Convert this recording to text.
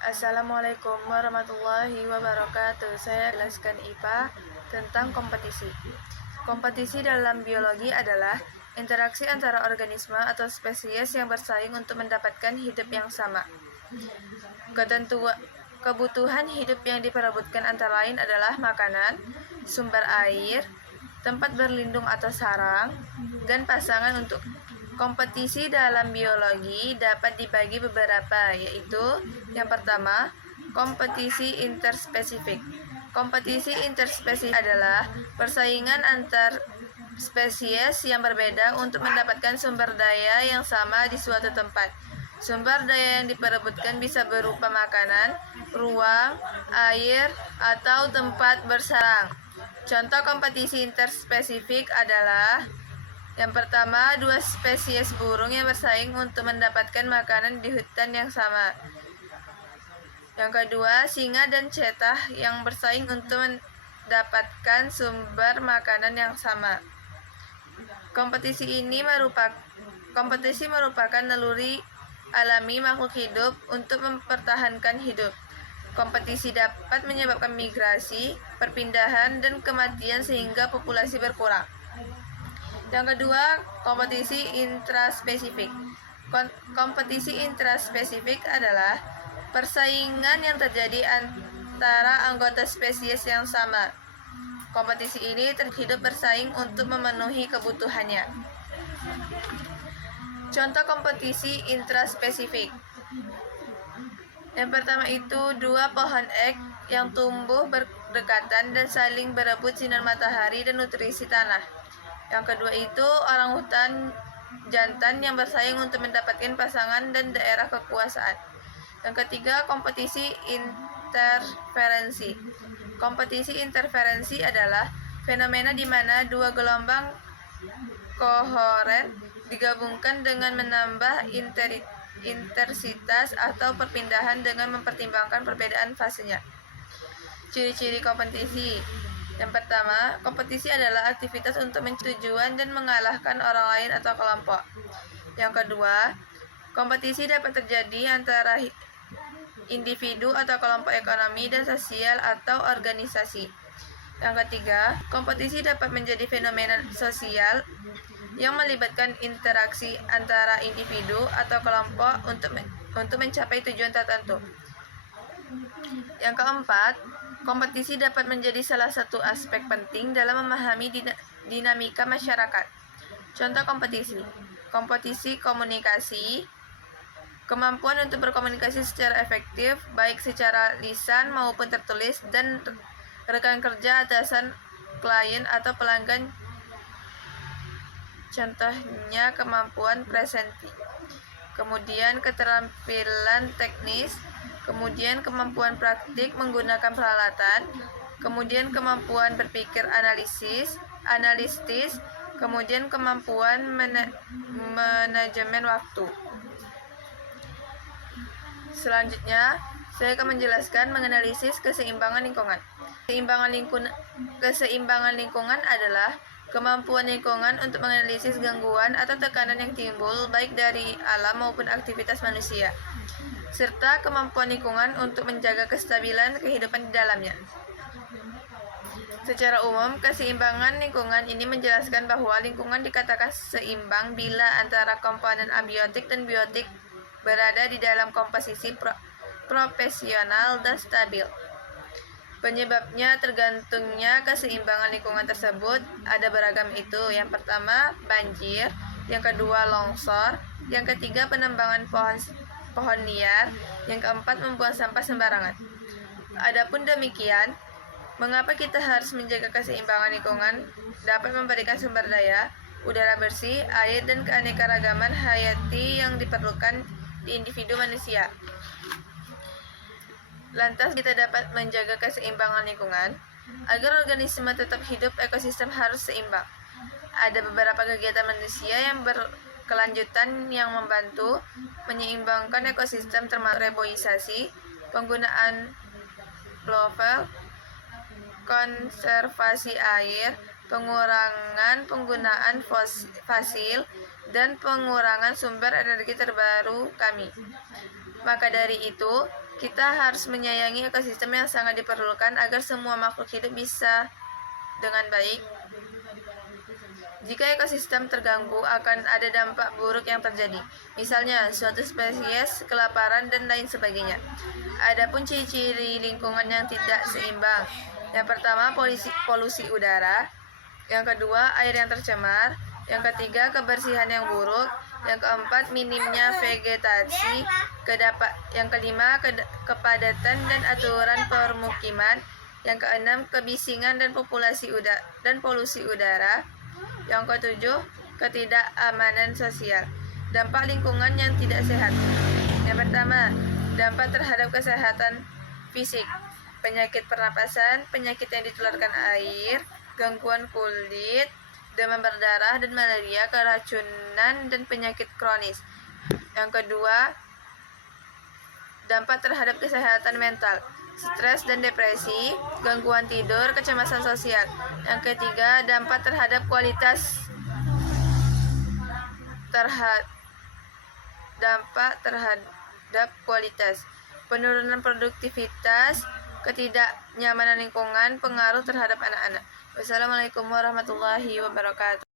Assalamualaikum warahmatullahi wabarakatuh. Saya jelaskan IPA tentang kompetisi. Kompetisi dalam biologi adalah interaksi antara organisme atau spesies yang bersaing untuk mendapatkan hidup yang sama. Kebutuhan hidup yang diperebutkan antara lain adalah makanan, sumber air, tempat berlindung atau sarang, dan pasangan untuk kompetisi dalam biologi dapat dibagi beberapa, yaitu yang pertama, kompetisi interspesifik. Kompetisi interspesifik adalah persaingan antar spesies yang berbeda untuk mendapatkan sumber daya yang sama di suatu tempat. Sumber daya yang diperebutkan bisa berupa makanan, ruang, air, atau tempat bersarang. Contoh kompetisi interspesifik adalah yang pertama, dua spesies burung yang bersaing untuk mendapatkan makanan di hutan yang sama. Yang kedua, singa dan cetah yang bersaing untuk mendapatkan sumber makanan yang sama. Kompetisi merupakan naluri alami makhluk hidup untuk mempertahankan hidup. Kompetisi dapat menyebabkan migrasi, perpindahan, dan kematian sehingga populasi berkurang. Yang kedua, kompetisi intraspesifik. Kompetisi intraspesifik adalah persaingan yang terjadi antara anggota spesies yang sama. Kompetisi ini hidup bersaing untuk memenuhi kebutuhannya. Contoh kompetisi intraspesifik. Yang pertama itu dua pohon ek yang tumbuh berdekatan dan saling berebut sinar matahari dan nutrisi tanah. Yang kedua itu orangutan jantan yang bersaing untuk mendapatkan pasangan dan daerah kekuasaan. Yang ketiga, kompetisi interferensi. Kompetisi interferensi adalah fenomena di mana dua gelombang kohoren digabungkan dengan menambah intensitas atau perpindahan dengan mempertimbangkan perbedaan fasenya. Ciri-ciri kompetisi. Yang pertama, kompetisi adalah aktivitas untuk tujuan dan mengalahkan orang lain atau kelompok. Yang kedua, kompetisi dapat terjadi antara individu atau kelompok ekonomi dan sosial atau organisasi. Yang ketiga, kompetisi dapat menjadi fenomena sosial yang melibatkan interaksi antara individu atau kelompok untuk mencapai tujuan tertentu. Yang keempat, kompetisi dapat menjadi salah satu aspek penting dalam memahami dinamika masyarakat. Contoh kompetisi. Kompetisi komunikasi, kemampuan untuk berkomunikasi secara efektif, baik secara lisan maupun tertulis, dan rekan kerja, atasan, klien, atau pelanggan. Contohnya kemampuan presenti. Kemudian keterampilan teknis, kemudian kemampuan praktik menggunakan peralatan, kemudian kemampuan berpikir analistis, kemudian kemampuan manajemen waktu. Selanjutnya, saya akan menjelaskan menganalisis keseimbangan lingkungan. Keseimbangan lingkungan adalah kemampuan lingkungan untuk menganalisis gangguan atau tekanan yang timbul baik dari alam maupun aktivitas manusia, serta kemampuan lingkungan untuk menjaga kestabilan kehidupan di dalamnya. Secara umum, keseimbangan lingkungan ini menjelaskan bahwa lingkungan dikatakan seimbang bila antara komponen abiotik dan biotik berada di dalam komposisi proporsional dan stabil. Penyebabnya tergantungnya keseimbangan lingkungan tersebut ada beragam itu. Yang pertama, banjir. Yang kedua, longsor. Yang ketiga, penebangan pohon liar. Yang keempat, membuang sampah sembarangan. Adapun demikian, mengapa kita harus menjaga keseimbangan lingkungan dapat memberikan sumber daya, udara bersih, air, dan keanekaragaman hayati yang diperlukan di individu manusia. Lantas kita dapat menjaga keseimbangan lingkungan. Agar organisme tetap hidup, ekosistem harus seimbang. Ada beberapa kegiatan manusia yang berkelanjutan yang membantu menyeimbangkan ekosistem, termasuk reboisasi, penggunaan flovel, konservasi air, pengurangan penggunaan fosil, dan pengurangan sumber energi terbaru kami. Maka dari itu, Kita harus menyayangi ekosistem yang sangat diperlukan agar semua makhluk hidup bisa dengan baik. Jika ekosistem terganggu, akan ada dampak buruk yang terjadi. Misalnya, suatu spesies kelaparan dan lain sebagainya. Adapun ciri-ciri lingkungan yang tidak seimbang. Yang pertama, polusi udara. Yang kedua, air yang tercemar. Yang ketiga, kebersihan yang buruk. Yang keempat, minimnya vegetasi. Yang kelima, kepadatan dan aturan permukiman. Yang keenam, kebisingan dan polusi udara. Yang ketujuh, ketidakamanan sosial. Dampak lingkungan yang tidak sehat. Yang pertama, dampak terhadap kesehatan fisik. Penyakit pernapasan, penyakit yang ditularkan air, gangguan kulit, demam berdarah dan malaria, keracunan dan penyakit kronis. Yang kedua, dampak terhadap kesehatan mental. Stres dan depresi, gangguan tidur, kecemasan sosial. Yang ketiga, dampak terhadap kualitas, penurunan produktivitas, ketidaknyamanan lingkungan, pengaruh terhadap anak-anak. Wassalamualaikum warahmatullahi wabarakatuh.